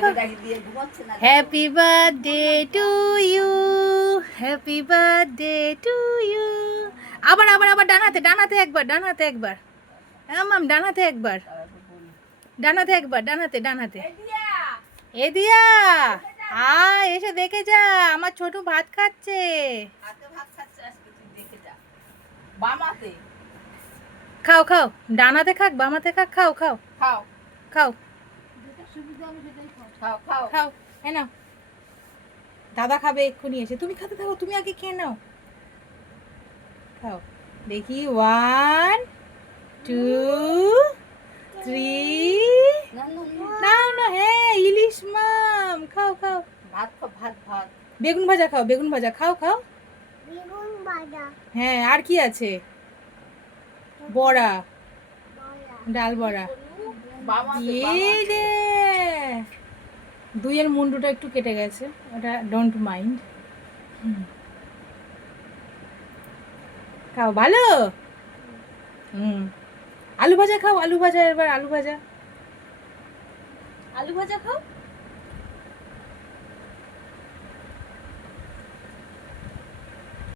খাও। Happy birthday to you, happy birthday to you. আবার আবার আবার ডানাতে, ডানাতে একবার, ডানাতে একবার, মাম ডানাতে একবার, ডানাতে একবার, ডানাতে ডানাতে। এ দিয়া আয়, এসে দেখে যা, আমার ছোট ভাত খাচ্ছে। খাও খাও, ডানাতে খাক, বামাতে খাক, খাও খাও খাও খাও খাও খাও। এ নাও, দাদা খাবে এক্ষুনি এসে, তুমি খেতে থাকো, তুমি আগে খেয়ে নাও। খাও দেখি, 1 2 3। নাও না, হ্যাঁ ইলিশ মাম, খাও খাও। ভাত খাও, ভাত ভাত। বেগুন ভাজা খাও, বেগুন ভাজা খাও খাও। বেগুন ভাজা, হ্যাঁ আর কি আছে? বড়া, ডাল বড়া। এই রে, দুইয়ের মুন্ডুটা একটু কেটে গেছে, ওটা ডোন্ট মাইন্ড। খাও ভালো। আলু ভাজা খাও, আলু ভাজা, এবার আলু ভাজা, আলু ভাজা খাও।